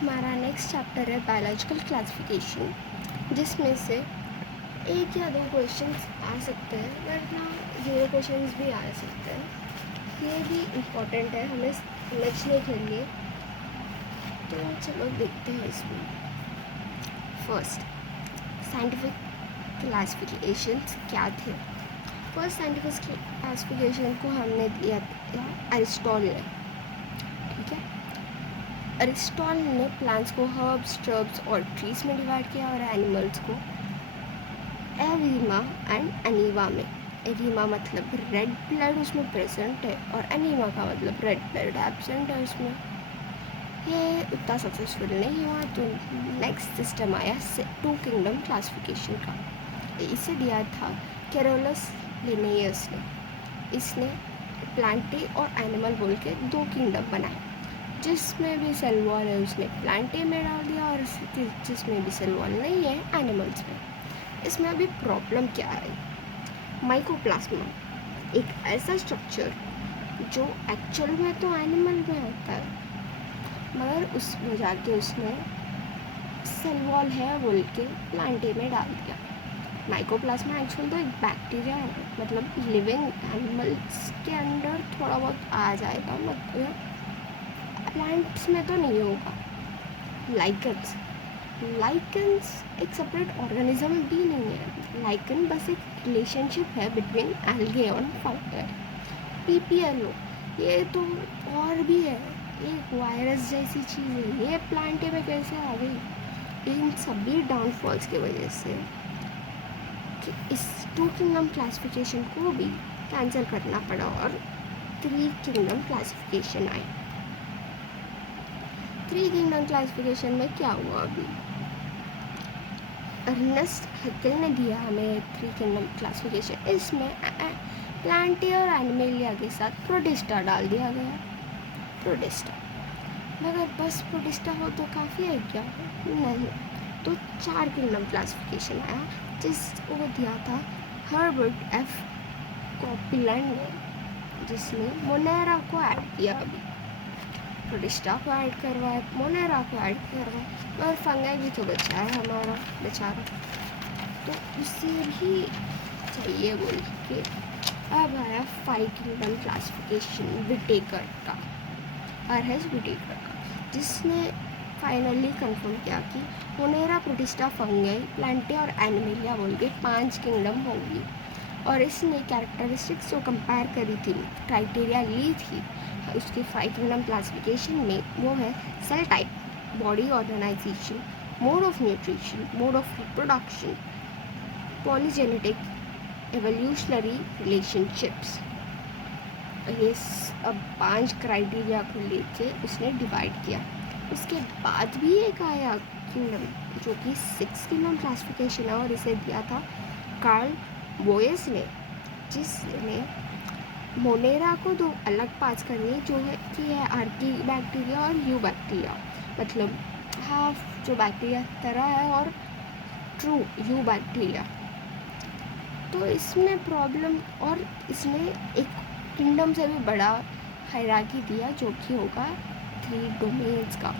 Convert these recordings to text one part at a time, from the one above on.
हमारा next chapter है biological classification, जिसमें से एक या दो क्वेश्चंस आ सकते हैं वरना 0 क्वेश्चंस भी आ सकते हैं। ये भी इम्पोर्टेंट है हमें समझने के लिए। तो चलो देखते हैं इसमें। फर्स्ट, साइंटिफिक क्लासिफिकेशंस क्या थे। फर्स्ट साइंटिफिक क्लासिफिकेशन को हमने दिया था अरिस्टोटल ने, ठीक है। अरिस्टोटल ने प्लांट्स को हर्ब्स, श्रब्स और ट्रीज में डिवाइड किया और एनिमल्स को एरीमा एंड एनीवा में। एरीमा मतलब रेड ब्लड उसमें प्रेजेंट है और एनीमा का मतलब रेड ब्लड एब्सेंट है उसमें। ये उतना सक्सेसफुल नहीं हुआ, तो नेक्स्ट सिस्टम आया 2 किंगडम क्लासिफिकेशन का। इसे दिया था कैरोलस लिनेयस ने। इसने प्लांटे और एनिमल बोल के 2 किंगडम बनाए। जिसमें भी सेल वॉल है उसने प्लांटे में डाल दिया और जिसमें भी सेल वॉल नहीं है एनिमल्स में। इसमें अभी प्रॉब्लम क्या है, माइकोप्लाज्मा एक ऐसा स्ट्रक्चर जो एक्चुअल में तो एनिमल में होता है, मगर उस वजह के उसने सेल वॉल है बोल के प्लांटे में डाल दिया। माइकोप्लाज्मा एक्चुअल तो एक बैक्टीरिया है, मतलब लिविंग एनिमल्स के अंदर थोड़ा बहुत आ जाएगा, मतलब प्लांट्स में तो नहीं होगा। लाइकन्स एक सेपरेट ऑर्गेनिज्म भी नहीं है। लाइकन बस एक रिलेशनशिप है बिटवीन एल्गे और फंगस। पीपीएलओ ये तो और भी है, एक वायरस जैसी चीज़ है। ये प्लांटे में कैसे आ गई? इन सभी डाउनफॉल्स की वजह से कि इस 2 किंगडम क्लासिफिकेशन को भी कैंसिल करना पड़ा और 3 किंगडम क्लासिफिकेशन आई। 3 किंगडम क्लासिफिकेशन में क्या हुआ अभी, अर्नेस्ट हैकेल ने दिया हमें 3 किंगडम क्लासिफिकेशन। इसमें प्लांटे और एनिमेलिया के साथ प्रोटिस्टा डाल दिया गया। प्रोटिस्टा मगर बस प्रोटिस्टा हो तो काफ़ी है क्या? नहीं, तो 4 किंगडम क्लासिफिकेशन आया, जिसको दिया था हर्बर्ट एफ कॉपलैंड ने, जिसने मोनेरा को ऐड किया। अभी प्रोटिस्टा को ऐड करवाया, मोनेरा को ऐड करवाया, और फंगाई भी तो बचा है हमारा बेचारा, तो उसे भी चाहिए बोल के अब आया 5 किंगडम क्लासिफिकेशन विटेकर का, आरएस विटेकर का, जिसने फाइनली कंफर्म किया कि मोनेरा, प्रोटिस्टा, फंगाई, प्लांटे और एनिमेलिया बोल के 5 किंगडम होंगी। और इसने कैरेक्टरिस्टिक्स जो कंपेयर करी थी, क्राइटेरिया ली थी उसके 5 किंगडम क्लासिफिकेशन में, वो है cell type, body organisation, mode of nutrition, mode of reproduction, polygenetic, evolutionary relationships. ये अब 5 क्राइटेरिया को लेके उसने डिवाइड किया। उसके बाद भी एक आया किंगडम जो कि 6 किंगडम क्लासिफिकेशन है, और इसे दिया था कार्ल बोयस ने, जिसने मोनेरा को 2 अलग पार्ट्स कर दिए, जो है कि है आर्की बैक्टीरिया और यू बैक्टीरिया, मतलब हाफ जो बैक्टीरिया तरह है और ट्रू यू बैक्टीरिया। तो इसमें प्रॉब्लम, और इसने एक किंगडम से भी बड़ा हायरार्की दिया जो कि होगा 3 डोमेन्स का।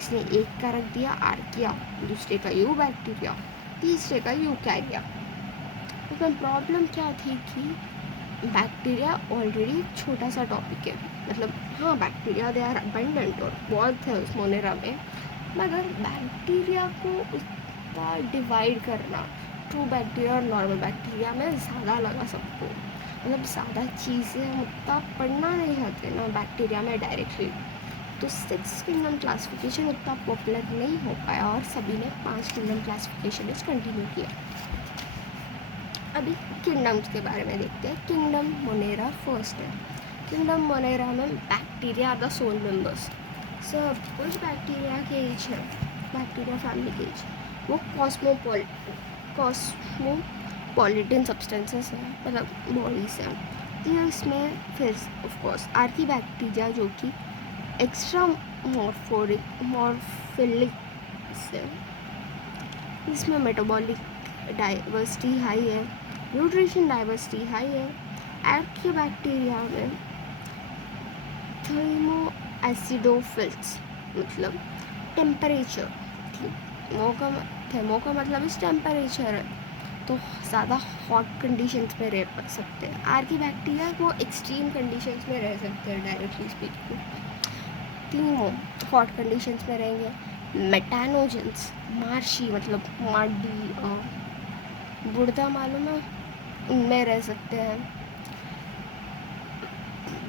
इसने एक का रख दिया आर्किया, दूसरे का यू बैक्टीरिया, तीसरे का यूकैरिया। लेकिन प्रॉब्लम क्या थी कि बैक्टीरिया ऑलरेडी छोटा सा टॉपिक है, मतलब हाँ बैक्टीरिया दे आर अबंडेंट और बहुत है उस मोनेरा में, मगर बैक्टीरिया को उतना डिवाइड करना ट्रू बैक्टीरिया और नॉर्मल बैक्टीरिया में ज़्यादा लगा सबको, मतलब ज़्यादा चीज़ें हम उतना पढ़ना नहीं चाहते ना बैक्टीरिया में डायरेक्टली, तो 6 किंगडम क्लासिफिकेशन उतना पॉपुलर नहीं हो पाया और सभी ने 5 किंगडम क्लासिफिकेशन कंटिन्यू किया। अभी किंगडम्स के बारे में देखते हैं। किंगडम मोनेरा फर्स्ट है। किंगडम मोनेरा में बैक्टीरिया द सोल मेंबर्स, सब कुछ बैक्टीरिया के एज है, बैक्टीरिया फैमिली के एज, वो कॉस्मोपॉलिटन सब्सटेंसेस है, मतलब बॉडीज हैं। तो इसमें फिर ऑफकोर्स आर्की बैक्टीरिया जो कि एक्स्ट्रा मॉर्फिलिक है, इसमें मेटाबॉलिक डाइवर्सिटी हाई है, न्यूट्रिशन डाइवर्सिटी हाई है। आर्कियोबैक्टीरिया में थर्मो एसिडोफिल्स, मतलब टेम्परेचर, थर्मो का मतलब इस टेम्परेचर है, तो ज़्यादा हॉट कंडीशंस में रह सकते हैं। आर्की बैक्टीरिया वो एक्सट्रीम कंडीशंस में रह सकते हैं, डायरेक्टली स्पीकिंग। तीनों हॉट कंडीशंस में रहेंगे। मेटानोजेंस, मार्शी मतलब मडी, बुढ़दा मालूम है, उनमें रह सकते हैं।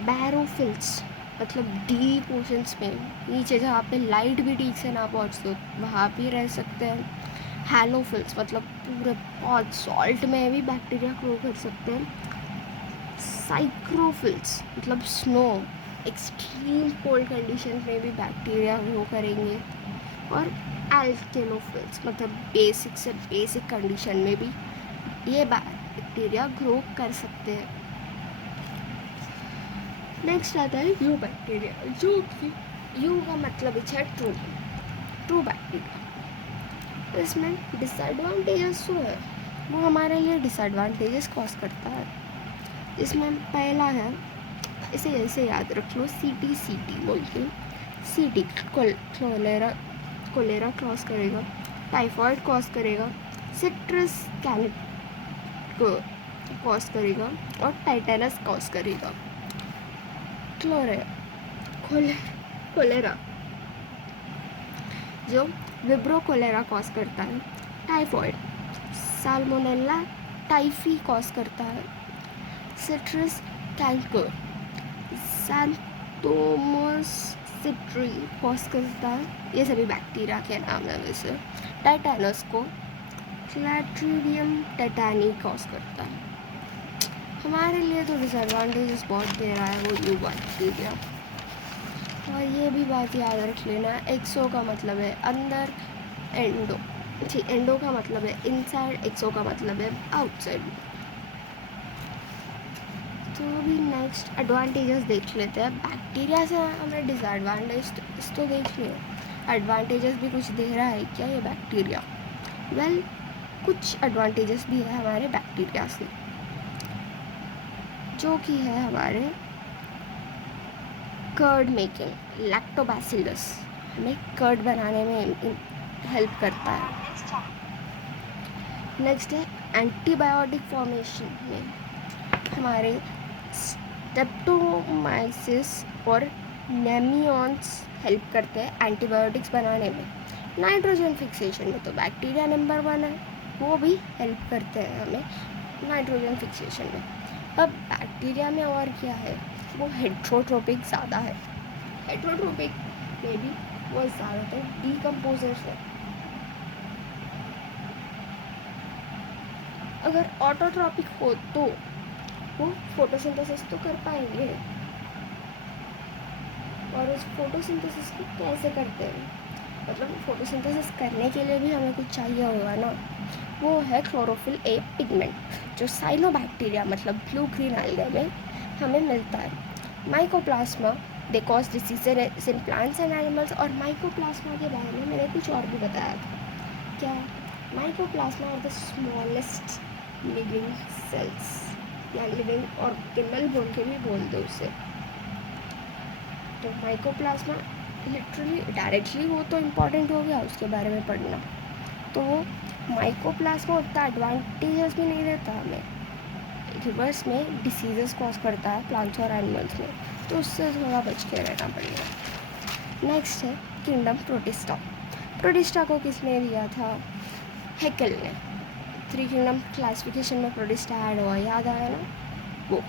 बैरोफिल्स मतलब डीप ओशंस में, नीचे जहाँ पे लाइट भी ठीक से ना पहुँचते वहाँ भी रह सकते हैं। हैलोफिल्स मतलब पूरे बहुत सॉल्ट में भी बैक्टीरिया ग्रो कर सकते हैं। साइक्रोफिल्स मतलब स्नो, एक्सट्रीम कोल्ड कंडीशन में भी बैक्टीरिया ग्रो करेंगे। और एल्केनोफिल्स मतलब बेसिक से बेसिक कंडीशन में भी ये बैक्टीरिया ग्रो कर सकते हैं। नेक्स्ट आता है यू बैक्टीरिया, जो कि यू का मतलब है ट्रू बैक्टीरिया। इसमें डिसएडवांटेजेस जो है वो हमारे लिए डिसएडवांटेजेस कॉज करता है। इसमें पहला है, इसे ऐसे याद रख लो, CT बोल के। CT कोलेरा क्रॉस करेगा, टाइफॉइड कॉज करेगा, सिट्रस कैनिक को कॉज करेगा और टाइटेनस कॉज करेगा। कोलेरा जो विब्रो कोलेरा कॉज करता है। टाइफॉइड साल्मोनेला टाइफी कॉज करता है। सिट्रस कैंकर सैंटोमोस सिट्री कॉज करता है। ये सभी बैक्टीरिया के नाम है। वैसे टाइटेनस को क्लैट्रिडियम टेटानी कॉज करता है। हमारे लिए तो डिसएडवांटेजेस बहुत दे रहा है वो यू बैक्टीरिया। और ये भी बात याद रख लेना, एक्सो का मतलब है अंदर, एंडो का मतलब है इनसाइड, एक्सो का मतलब है आउटसाइड। तो अभी नेक्स्ट एडवांटेजेस देख लेते हैं। बैक्टीरिया से हमें डिसएडवांटेज तो देख लिए, एडवांटेजेस भी कुछ दे रहा है क्या ये बैक्टीरिया? वेल कुछ एडवांटेजेस भी है हमारे बैक्टीरिया से, जो कि है हमारे कर्ड मेकिंग। लैक्टोबैसिलस हमें कर्ड बनाने में हेल्प करता है। नेक्स्ट है एंटीबायोटिक फॉर्मेशन में हमारे स्ट्रेप्टोमाइसिस और नेमियॉन्स हेल्प करते हैं एंटीबायोटिक्स बनाने में। नाइट्रोजन फिक्सेशन में तो बैक्टीरिया नंबर 1 है, वो भी हेल्प करते हैं हमें नाइट्रोजन फिक्सेशन में। अब बैक्टीरिया में और क्या है, वो हेट्रोट्रोपिक ज़्यादा है। हेट्रोट्रोपिक में भी वो ज़्यादातर डीकम्पोजर्स है। अगर ऑटोट्रॉपिक हो तो वो फोटोसिंथेसिस तो कर पाएंगे, और उस फोटोसिंथेसिस को कैसे करते हैं, मतलब फोटोसिंथेसिस करने के लिए भी हमें कुछ चाहिए होगा ना, वो है क्लोरोफिल ए पिगमेंट, जो साइनोबैक्टीरिया मतलब ब्लू ग्रीन algae में हमें मिलता है। Mycoplasma they cause diseases in plants and animals. और माइकोप्लाज्मा के बारे में मैंने कुछ और भी बताया था। क्या? Mycoplasma are the smallest living cells, या लिविंग ऑर्गेनल बोल के भी बोल दो उसे। तो माइकोप्लाज्मा लिटरली डायरेक्टली वो तो इम्पॉर्टेंट हो गया उसके बारे में पढ़ना। तो वो माइकोप्लाज्मा उतना एडवांटेजेस भी नहीं देता हमें, रिवर्स में डिसीजेस कॉज करता है प्लांट्स और एनिमल्स में, तो उससे थोड़ा बच के रहना पड़ेगा। नेक्स्ट है किंगडम प्रोटिस्टा। प्रोटिस्टा को किसने दिया था? हेकल ने। 3 किंगडम क्लासिफिकेशन में प्रोटिस्टा ऐड हुआ, याद आया ना वो।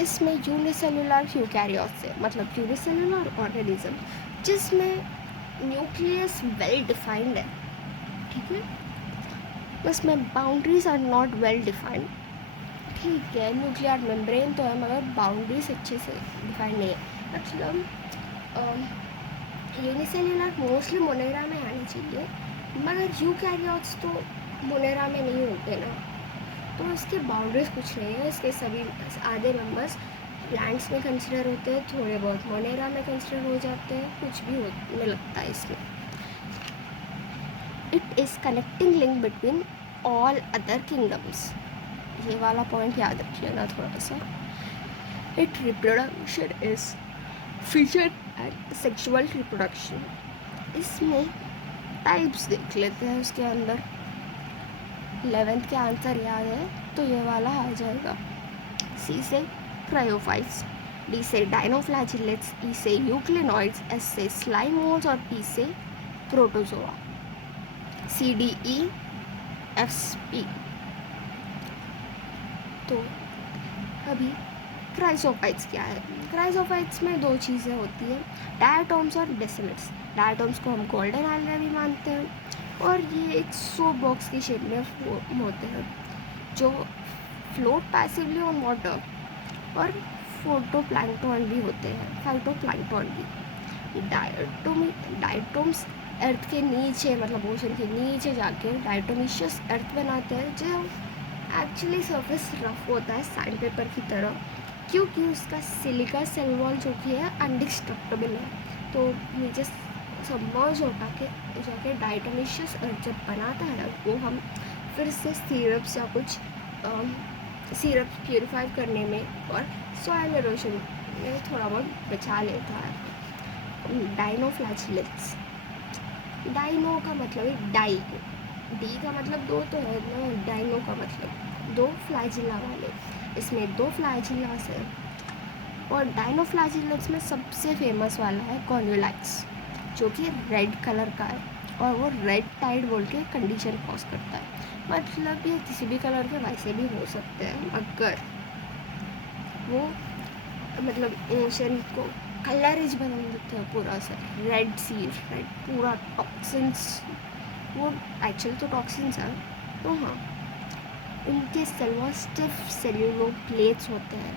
इसमें यूनिसेलुलर यूकैरियोट्स है, मतलब यूनिसेलुलर ऑर्गेनिज्म जिसमें न्यूक्लियस वेल डिफाइंड है, ठीक है। उसमें boundaries are not well defined, ठीक है। न्यूक्लियर मेम्ब्रेन तो है मगर बाउंड्रीज अच्छे से डिफाइंड नहीं है। मतलब यूनिसेलुलर मोस्टली मोनेरा में आनी चाहिए, मगर यूकैरियोट्स तो मोनेरा में नहीं होते ना, तो इसके बाउंड्रीज कुछ नहीं है। इसके सभी आधे मेंबर्स प्लांट्स में कंसिडर होते हैं, थोड़े बहुत मोनेरा में कंसिडर हो जाते हैं, कुछ भी होने लगता है इसमें। It is connecting link between all other kingdoms, ये वाला पॉइंट याद रख लेना थोड़ा सा। It reproduction is feature and sexual reproduction, इसमें टाइप्स देख लेते हैं उसके अंदर। 11th के आंसर याद है तो ये वाला आ जाएगा। सी से क्रायोफाइट्स, डी से डाइनोफ्लैजिलेट्स, ई से यूक्लिनॉइड्स, एस से स्लाइमोल्स और पी से protozoa. C D E F P. तो अभी क्राइसोफाइट्स क्या है? क्राइसोफाइट्स में दो चीज़ें होती हैं, डायटोम्स और डेसिमल्स। डायटोम्स को हम गोल्डन एल्गा भी मानते हैं और ये एक सोप बॉक्स की शेप में होते हैं जो फ्लोट पैसिवली ऑन वाटर, और फोटोप्लैंक्टन भी होते हैं, फाइटोप्लैंक्टन भी। डायटोम्स अर्थ के नीचे, मतलब ओशन के नीचे जाके डायटोमिशियस अर्थ बनाते हैं जो एक्चुअली सरफेस रफ होता है सैंड पेपर की तरह, क्योंकि उसका सिलिका सेल वॉल जो कि है अनडिस्ट्रक्टेबल है। तो नीचे सबमर्ज होकर के जाके डायटोमिशियस अर्थ जब बनाता है वो हम फिर से सिरप्स या कुछ सिरप प्यूरिफाई करने में और सॉइल एरोशन में थोड़ा बहुत बचा लेता है। डाइनोफ्लैजिलेट्स, डाइनो का मतलब है डाई, डी का मतलब दो तो है ना, डाइनो का मतलब दो, फ्लैजिला वाले। इसमें दो फ्लैजिलास है और डाइनोफ्लैजिलेट्स में सबसे फेमस वाला है कॉन्युलैक्स जो कि रेड कलर का है और वो रेड टाइड बोल के कंडीशन कॉज करता है। मतलब ये किसी भी कलर के वैसे भी हो सकते हैं अगर वो मतलब ओशन को कलरिज बना देते हैं पूरा सा, रेड सी रेड पूरा टॉक्सिन्स, वो एक्चुअल तो टॉक्सिन्स है। तो हाँ, उनके स्टिफ सेल्यूलो प्लेट्स होते हैं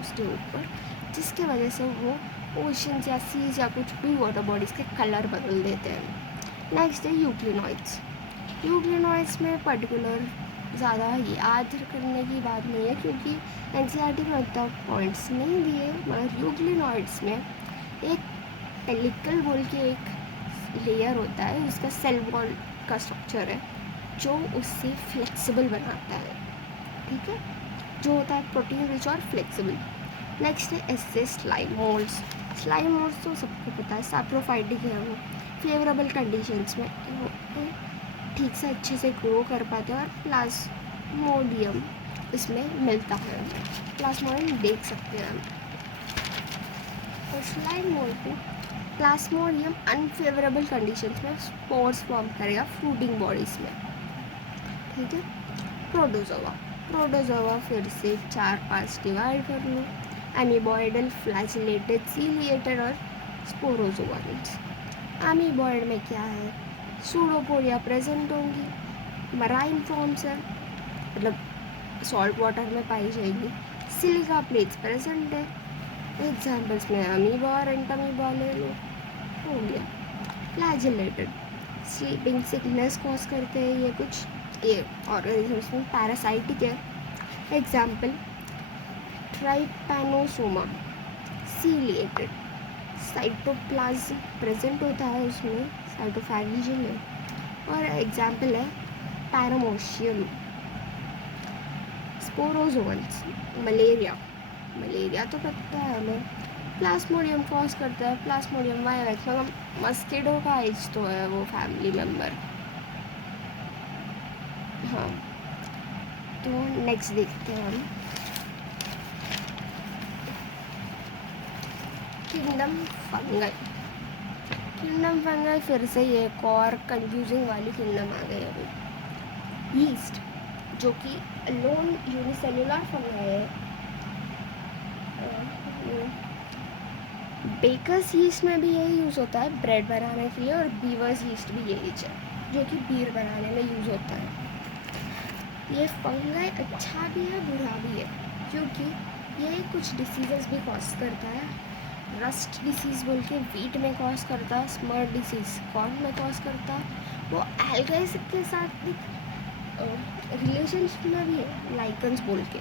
उसके ऊपर, जिसके वजह से वो ओशंस या सीज या कुछ भी वाटर बॉडीज़ के कलर बदल देते हैं। नेक्स्ट है यूक्लिनॉइड्स। यूक्लिनॉइड्स में पर्टिकुलर ज़्यादा याद करने की बात नहीं है क्योंकि एनसीईआरटी में उतना पॉइंट्स नहीं दिए, मगर यूक्लिनॉइड्स में एक पेलिकल बोल के एक लेयर होता है, उसका सेल वॉल का स्ट्रक्चर है जो उससे फ्लेक्सिबल बनाता है, ठीक है, जो होता है प्रोटीन रिच और फ्लेक्सिबल। नेक्स्ट है S slime moulds. Slime moulds तो सबको पता है, सैप्रोफाइटिक है, वो फेवरेबल कंडीशंस में ठीक से अच्छे से ग्रो कर पाते हैं और प्लाज्मोडियम इसमें मिलता है, प्लाज्मोडियम देख सकते हैं हम। और स्लाइम मोल्ड को प्लाज्मोडियम अनफेवरेबल कंडीशंस में स्पोर्स फॉर्म करेगा फ्रूटिंग बॉडीज़ में, ठीक है। प्रोटोजोआ, प्रोटोजोआ फिर से 4-5 डिवाइड कर लो, एमीबॉइडल, फ्लैजिलेटेड, सीलिएटेड और स्पोरोजोआनिड्स। एमीबॉइड में क्या है, सूडोपोडिया प्रेजेंट होंगी, मराइन फॉर्म्स है मतलब सॉल्ट वाटर में पाई जाएगी, सिलिका प्लेट्स प्रेजेंट है, एग्जाम्पल्स में अमीबा और एंटामीबा ले लो, हो गया। फ्लैजिलेटेड, स्लीपिंग सिकनेस कॉज करते हैं ये कुछ ये ऑर्गेनिजम्स में, पैरासाइटिक है, example trypanosoma. Ciliated, cytoplasm present होता है उसमें, साइटोफैगिजन है, और एग्जाम्पल है पैरामोशियम। स्पोरोजोन्स, मलेरिया, मलेरिया तो पता है हमें, प्लाज्मोडियम कॉज करता है, प्लाज्मोडियम वायरस, मतलब मस्किटो का एज तो है वो फैमिली मेम्बर। हाँ, तो नेक्स्ट देखते हैं हम किंगडम फंगाई। किंगडम फंगाई फिर से ये एक और कंफ्यूजिंग वाली किंगडम आ गई अभी। यीस्ट जो कि लोन यूनिसेल्युलर फंगाई है, बेकर्स यीस्ट में भी यही यूज़ होता है ब्रेड बनाने के लिए, और बीवर्स यीस्ट भी यही है जो कि बीयर बनाने में यूज़ होता है। ये फंगाई अच्छा भी है बुरा भी है क्योंकि ये कुछ डिसीज़ेस भी कॉज करता है। रस्ट डिसीज़ बोल के वीट में कॉज करता है, स्मर्ट डिसीज़ कॉर्न में कॉज करता है, वो एल्गाई के साथ रिलेशनशिप में भी है, लाइकन्स बोल के।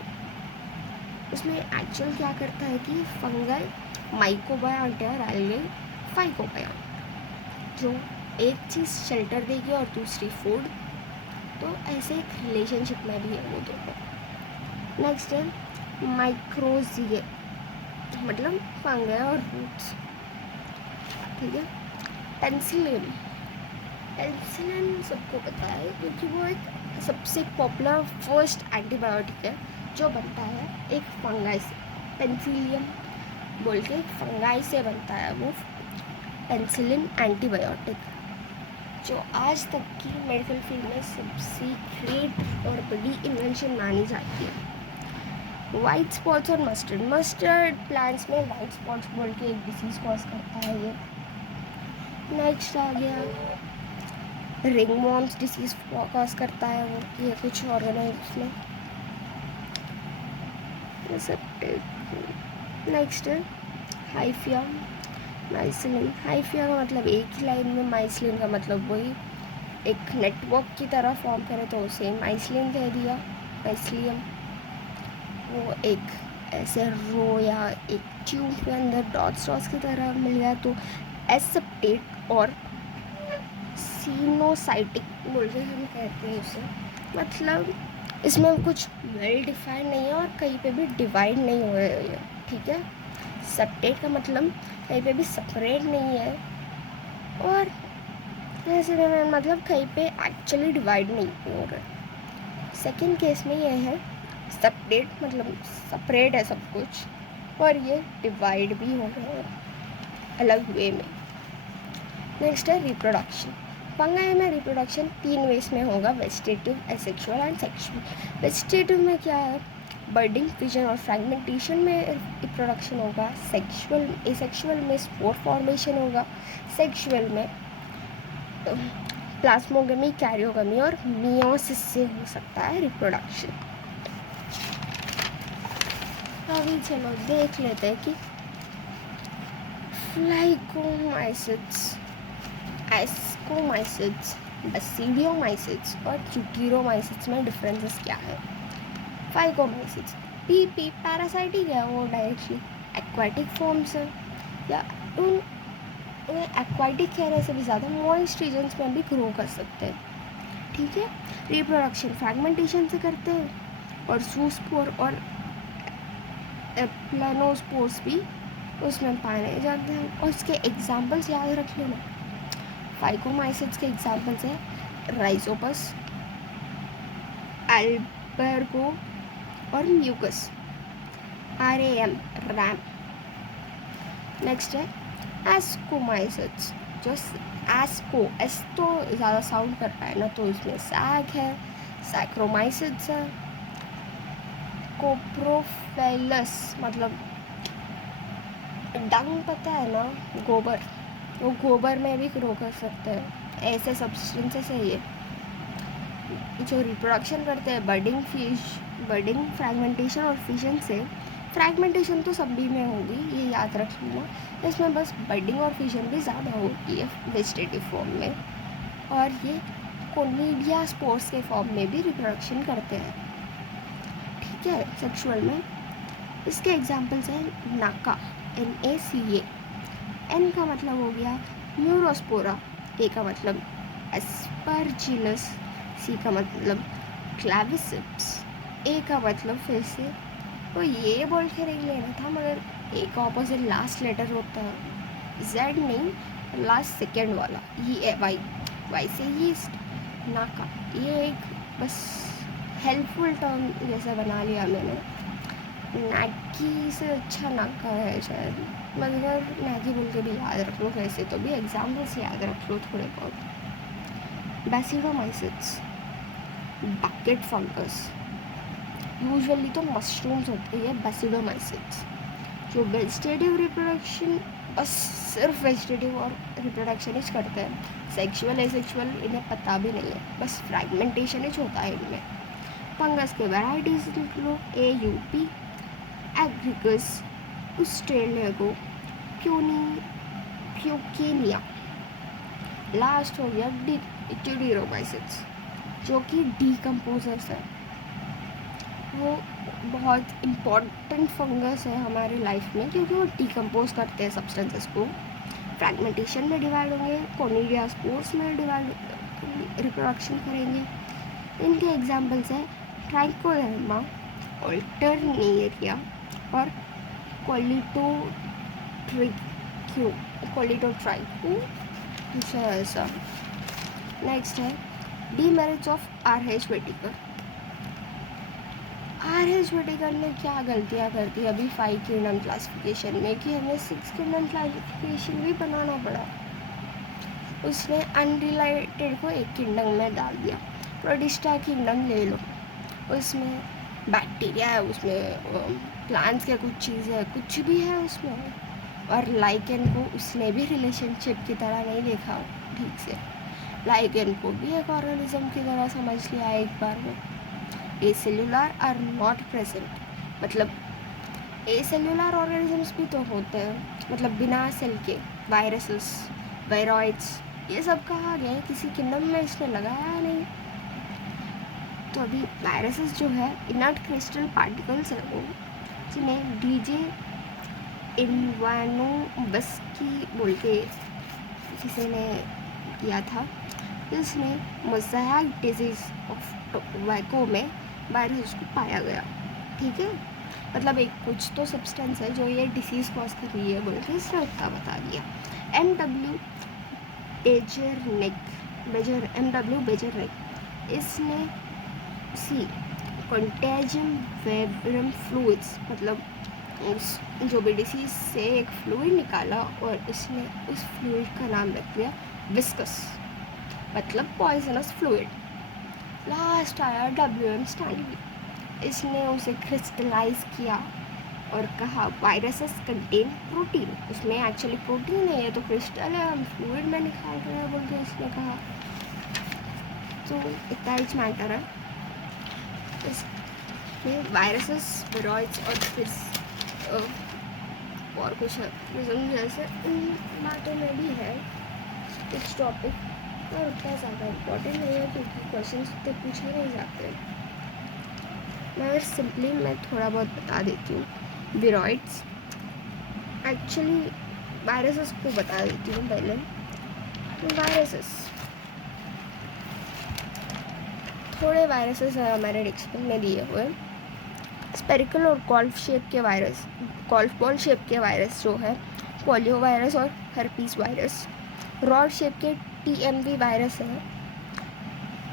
उसमें एक्चुअल क्या करता है कि फंगाई माइकोबायोन्ट है और एल्गाई फाइकोबायोन्ट, जो एक चीज़ शेल्टर देगी और दूसरी फूड, तो ऐसे एक रिलेशनशिप में भी है वो दोनों। नेक्स्ट है माइक्रोजिया, मतलब फंगाई और रूट्स, ठीक है। पेंसिलिन, पेंसिलिन सबको पता है क्योंकि वो एक सबसे पॉपुलर फर्स्ट एंटीबायोटिक है जो बनता है एक फंगाई से। पेंसिलियम बोल के एक फंगाई से बनता है वो पेंसिलिन एंटीबायोटिक, जो आज तक की मेडिकल फील्ड में सबसे ग्रेट और बड़ी इन्वेंशन मानी जाती है। वाइट स्पॉट्स और मस्टर्ड, मस्टर्ड प्लांट्स में वाइट स्पॉट्स बोल के एक डिसीज़ कॉज करता है ये। नेक्स्ट आ गया रिंगवॉर्म्स डिसीज़ कॉज करता है वो, ये कुछ ऑर्गेनाइज में ये सब। नेक्स्ट है हाइफिया माइसिलिन। हाइफिया का मतलब एक ही लाइन में, माइसिलिन का मतलब वही एक नेटवर्क की तरह फॉर्म करे तो उसे माइसिलिन कह दिया। माइसिलियम वो एक ऐसे रो या एक ट्यूब के अंदर डॉट्स डॉट्स की तरह मिल गया तो एसेप्टेट और सीनोसाइटिक बोल के हम कहते हैं उसे। मतलब इसमें कुछ वेल डिफाइंड नहीं है और कहीं पे भी डिवाइड नहीं हो रहा है, ठीक है। सेप्टेट का मतलब कहीं पे भी सेपरेट नहीं है और ऐसे में मतलब कहीं पे एक्चुअली डिवाइड नहीं हो रहा है। सेकेंड केस में ये है सेप्टेट मतलब सेपरेट है सब कुछ और ये डिवाइड भी हो रहा है अलग वे में। नेक्स्ट है रिप्रोडक्शन। फंगाई में रिप्रोडक्शन 3 वेज में होगा, vegetative, asexual and sexual. Vegetative में क्या है, बर्डिंग, फिजन और फ्रैगमेंटेशन में रिप्रोडक्शन होगा। सेक्सुअल एसेक्सुअल में स्पोर फॉर्मेशन होगा। सेक्सुअल में प्लाज्मोगमी, कैरियोगमी और मियोसिस से हो सकता है रिप्रोडक्शन। अभी चलो देख लेते हैं कि फ्लाइकोमाइसिट्स, एस्कोमाइसिट्स, बेसिडियोमाइसिट्स और ट्यूटेरोमाइसिट्स में डिफरेंसेस क्या है। फाइकोमाइसिट्स पी पैरासाइटिक है, वो डायरेक्टली एक्वाटिक फॉर्म्स है या उन्हें एक्वाटिक कहने से भी ज़्यादा मॉइस्ट रीजन्स में भी ग्रो कर सकते हैं, ठीक है। रिप्रोडक्शन फ्रैगमेंटेशन से करते हैं और जूस्पोर और प्लानोस्पोर्स भी उसमें पाए जाते हैं और इसके एग्जाम्पल्स याद रख लेना। फाइकोमाइसिट्स के एग्जाम्पल्स हैं राइजोपस, एल्बर्गो और म्यूकस, RAM रैम। नेक्स्ट है एस्कोमाइसिट्स, जो एस्को एस तो ज़्यादा साउंड कर पाए ना तो इसमें सैक है। सैक्रोमाइसिट्स है। कोप्रोफाइलस मतलब डंग पता है ना, गोबर, वो गोबर में भी ग्रो कर सकते हैं, ऐसे सब्सटेंसेस है ये जो रिप्रोडक्शन करते हैं। बर्डिंग, फ्रैगमेंटेशन और फिजन से। फ्रैगमेंटेशन तो सभी में होगी, ये याद रख लेना। इसमें बस बर्डिंग और फिजन भी ज़्यादा होती है वेजिटेटिव फॉर्म में और ये कोनिडिया स्पोर्स के फॉर्म में भी रिप्रोडक्शन करते हैं, ठीक है। सेक्सुअल में इसके एग्जाम्पल्स हैं नाका, NACA। N का मतलब हो गया न्यूरोस्पोरा, A का मतलब एस्परजिलस, C का मतलब क्लैविसिप्स, A का मतलब फिर से तो ये बोल के नहीं लेना था मगर A का ऑपोजिट लास्ट लेटर होता है Z नहीं, लास्ट सेकेंड वाला Y से यीस्ट। नाका ये एक बस हेल्पफुल टर्म जैसा बना लिया मैंने, नाकी से अच्छा नाका है शायद, मगर नाकी बोल के भी याद रख लो, वैसे तो भी एग्जाम्पल से याद रख लो थोड़े बहुत। बेसिडोमाइसिट्स बकेट फंगस, यूजुअली तो मशरूम्स होते हैं बेसिडोमाइसिट्स, जो वेजिटेटिव रिप्रोडक्शन बस सिर्फ वेजिटेटिव और रिप्रोडक्शन ही करते हैं। सेक्सुअल एसेक्सुअल इन्हें पता भी नहीं है, बस फ्रैगमेंटेशन ही होता है इनमें। फंगस के वैराइटीज लिख लो, AUP, एग्रिकस, स्टेलेगो, प्यूकेनिया। लास्ट हो गया ट्यूटेरोमाइसिट्स जो कि डीकम्पोजर्स है। वो बहुत इम्पॉर्टेंट फंगस है हमारे लाइफ में क्योंकि वो डीकम्पोज करते हैं सब्सटेंसेस को। फ्रैगमेंटेशन में डिवाइड होंगे, कोनिडिया स्पोर्स में डिवाइड रिप्रोडक्शन करेंगे। इनके एग्जाम्पल्स हैं ट्राइकोडर्मा, अल्टरनेरिया और कोलिटोट्राइको। दूसरा ऐसा। नेक्स्ट है डीमेरिट्स ऑफ RH वेटिकर। RH वेटिकर ने क्या गलतियाँ कर दी अभी 5 किंगडम क्लासिफिकेशन में कि हमें 6 किंगडम क्लासिफिकेशन भी बनाना पड़ा। उसने अनरिलेटेड को एक किंगडम में डाल दिया। प्रोटिस्टा किंगडम ले लो, उसमें बैक्टीरिया है, उसमें प्लांट्स के कुछ चीज़ है, कुछ भी है उसमें। और लाइकेन को उसने भी रिलेशनशिप की तरह नहीं देखा ठीक से। लाइकेन को भी एक ऑर्गेनिज्म की तरह समझ लिया एक बार में। ए सेल्यूलर आर नॉट प्रेजेंट, मतलब ए सेल्यूलर ऑर्गेनिजम्स भी तो होते हैं, मतलब बिना सेल के। वायरसेस, वायरॉइड्स, ये सब कहाँ गए? किसी किंगडम में इसने लगाया नहीं। तो अभी वायरसेस जो है इनर्ट क्रिस्टल पार्टिकल्स है वो, जिन्हें डीजे इन्वानोवस्की बोल के किसी ने किया था, जिसने मोज़ाइक डिजीज़ ऑफ टोबैको में वायरस को पाया गया। ठीक है, मतलब एक कुछ तो सब्सटेंस है जो ये डिसीज़ कॉज कर रही है बोल के इसने उतना बता दिया। MW बेजरनिक, इसने सी कंटेजियम वेबरम फ्लूइड्स, मतलब उस जो भी डिसीज़ से एक फ्लूइड निकाला और इसने उस फ्लूइड का नाम रख दिया विस्कस, मतलब पॉइजनस फ्लूइड। लास्ट आया WM स्टैनली, इसने उसे क्रिस्टलाइज किया और कहा वायरसेस कंटेन प्रोटीन। उसमें एक्चुअली प्रोटीन है, ये तो क्रिस्टल है, हम फ्लूइड में निकाल रहे हैं बोल के इसने कहा। तो इतना ही मैटर है। इसमें वायरसेस, वायरॉइड्स और फिर और कुछ जैसे बातों में भी है कुछ टॉपिक, और उतना ज़्यादा इम्पोर्टेंट नहीं है क्योंकि क्वेश्चन उतने पूछे नहीं जाते। मगर सिंपली मैं थोड़ा बहुत बता देती हूँ। विरॉइड्स एक्चुअली वायरसेस को बता देती हूँ पहले। तो वायरसेस, थोड़े वायरसेस हैं हमारे डिक्शनरी में दिए हुए। स्पेरिकल और गोल्फ शेप के वायरस, गोल्फ बॉल शेप के वायरस जो है पोलियो वायरस और हर्पीस वायरस। रॉड शेप के TMV वायरस है।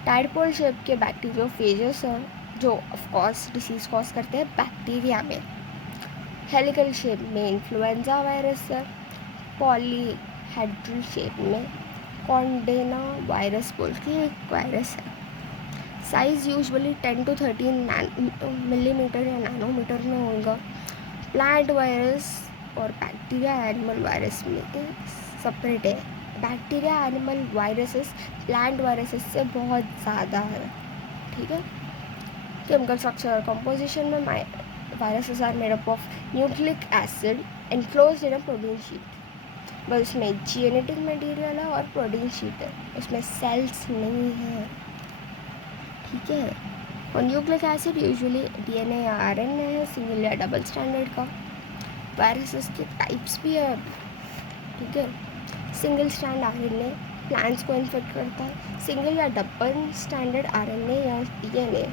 टाइडपोल शेप के बैक्टीरियोफेजेस हैं जो ऑफकोर्स डिसीज़ कॉज करते हैं बैक्टीरिया में। हेलिकल शेप में इन्फ्लुएंजा वायरस है। पॉलीहेड्रल शेप में कॉन्डेना वायरस बोल के एक वायरस है। साइज़ यूजुअली 10 to 13 मिलीमीटर या नैनोमीटर में होगा। प्लांट वायरस और बैक्टीरिया एनिमल वायरस में सेपरेट है। Bacteria animal viruses plant viruses से बहुत ज़्यादा है। ठीक है, केमिकल स्ट्रक्चर और कंपोजिशन में viruses are made up of nucleic acid enclosed in a protein sheet. बस उसमें जेनेटिक मटेरियल है और प्रोटीन शीट है, उसमें सेल्स नहीं है। ठीक है, और न्यूक्लिक एसिड यूजुअली DNA या RNA है, सिंगल या डबल स्टैंडर्ड का। वायरसेस के टाइप्स भी है। ठीक है, सिंगल स्टैंड RNA प्लांट्स को इन्फेक्ट करता है। सिंगल या डबल स्टैंडर्ड RNA या DNA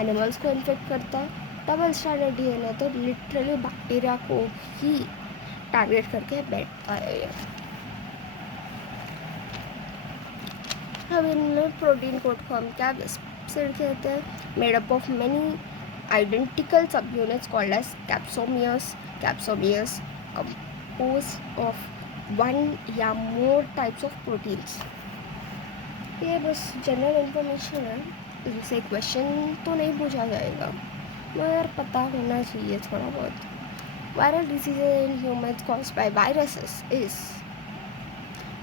एनिमल्स को इन्फेक्ट करता है। डबल स्टैंडर्ड DNA तो लिटरली बैक्टीरिया को ही टारगेट करके बैठता है। अब इनमें प्रोटीन कोड को हम क्या सिर कहते हैं? Made up of many identical subunits called as capsomeres. Capsomeres composed of 1 या मोर टाइप्स ऑफ प्रोटीन्स। ये बस जनरल इन्फॉर्मेशन है, इससे क्वेश्चन तो नहीं पूछा जाएगा मगर पता होना चाहिए थोड़ा बहुत। Viral diseases in humans caused by viruses is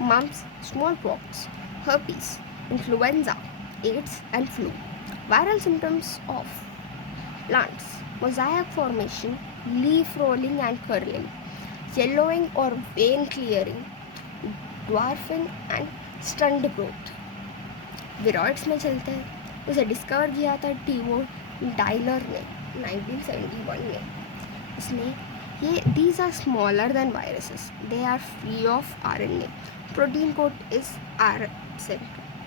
mumps, smallpox, herpes, influenza, AIDS and flu. Viral symptoms of plants: mosaic formation, leaf rolling and curling, yellowing or vein clearing, dwarfing and stunt growth. Viroids में चलते हैं, उसे discover किया था टीवो डाइलर ने 1971 में। इसने ये these are smaller than viruses, they are free of RNA. Protein code is RNA,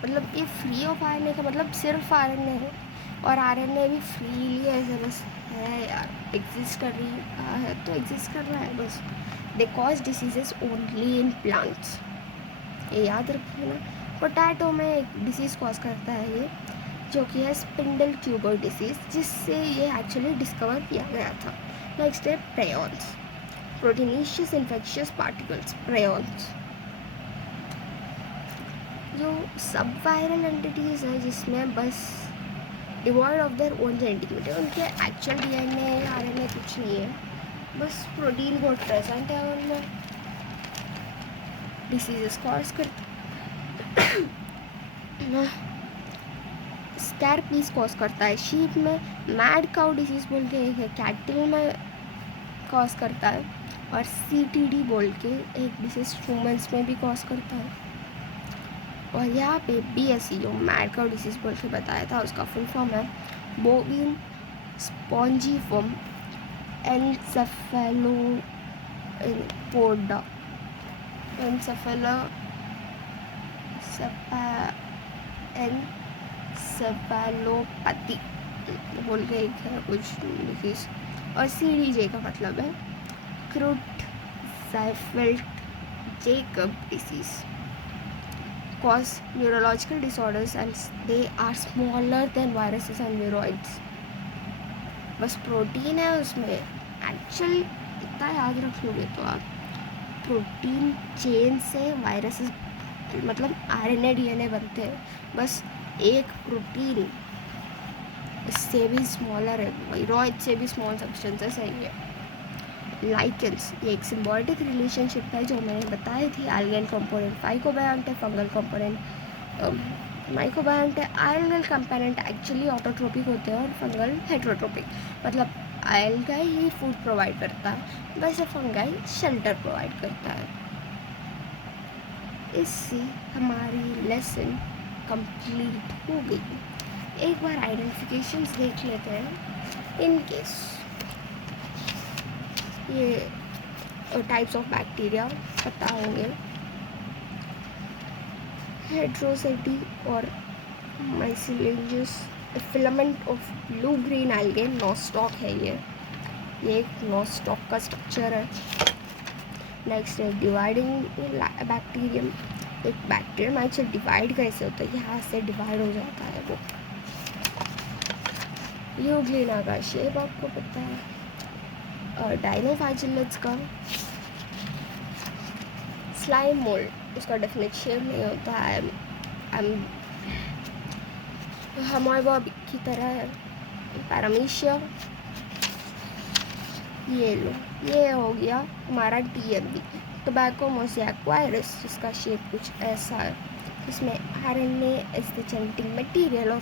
मतलब ये फ्री ऑफ RNA का मतलब सिर्फ RNA है, और RNA भी फ्रीली ऐसे बस है यार, एग्जिस्ट कर रही है तो एग्जिस्ट कर रहा है बस। They cause diseases only in plants. ये याद रखिए ना। पोटैटो में एक डिसीज़ कॉज करता है ये, जो कि है स्पिंडल ट्यूबर डिसीज़, जिससे ये एक्चुअली डिस्कवर किया गया था। नेक्स्ट है प्रेयॉन्स, प्रोटीनेशियस इन्फेक्शियस पार्टिकल्स। प्रेयॉन्स जो सब वायरल एंटिटीज़ है, जिसमें बस devoid of their own genetic material, उनके एक्चुअल DNA RNA कुछ नहीं है, बस प्रोटीन बहुत प्रेजेंट है उनमें, डिसीजेस कॉज कर स्कैरपीस कॉज करता है शीप में, मैड काउ डिसीज़ बोल के एक है कैटल में कॉज करता है, और CTD बोल के एक डिसीज़ ह्यूमंस में भी कॉज करता है। और यहाँ पे BSE जो मैड काउ डिसीज़ बोल के बताया था, उसका फुल फॉर्म है बोविन स्पॉन्जीफॉर्म एनसेफेलोपोडा एनसेफेलोपैथी बोल के एक है कुछ डिसीज़। और CDJ का मतलब है क्रूट-ज़ाइफेल्ट-जेकब disease, cause neurological disorders and they are smaller than viruses and viroids। बस प्रोटीन है उसमें, एक्चुअली इतना याद रख लोगे तो आप, प्रोटीन चेन से वायरसेस मतलब RNA DNA बनते हैं, बस एक प्रोटीन इससे भी स्मॉलर है, वायरॉइड से भी स्मॉल सब्सटेंसेस है ये। लाइकेंस, ये एक सिम्बायोटिक रिलेशनशिप है जो मैंने बताई थी। एल्गल कंपोनेंट फाइकोबायंट है, फंगल कंपोनेंट माइकोबायंट है। एल्गल कंपोनेंट एक्चुअली ऑटोट्रोपिक होते हैं और फंगल हेट्रोट्रोपिक, मतलब एल्गाई ही फूड प्रोवाइड करता है, वैसे फंगाई शेल्टर प्रोवाइड करता है। इससे हमारी लेसन कंप्लीट हो गई। एक बार आइडेंटिफिकेशंस देख लेते हैं इन केस। ये टाइप्स ऑफ बैक्टीरिया पता होंगे, हेट्रोसेटी और mucilaginous, filament of blue green algae, Nostoc है ये एक नोस्टॉक का स्ट्रक्चर है। नेक्स्ट है डिवाइडिंग बैक्टीरियम, एक बैक्टीरियम एक्चुअली डिवाइड कैसे होता है, यहाँ से डिवाइड हो जाता है वो। यूग्लिना का शेप आपको पता है, डायनोफाइजिलेट्स का स्लाइम मोल्ड, उसका डेफिनेट शेप नहीं होता है, हमारा की तरह है। पैरामीशिया, ये लो, ये हो गया हमारा TMB, टोबैको मोज़ेक वायरस, जिसका शेप कुछ ऐसा है। इसमें RNA is the genetic material और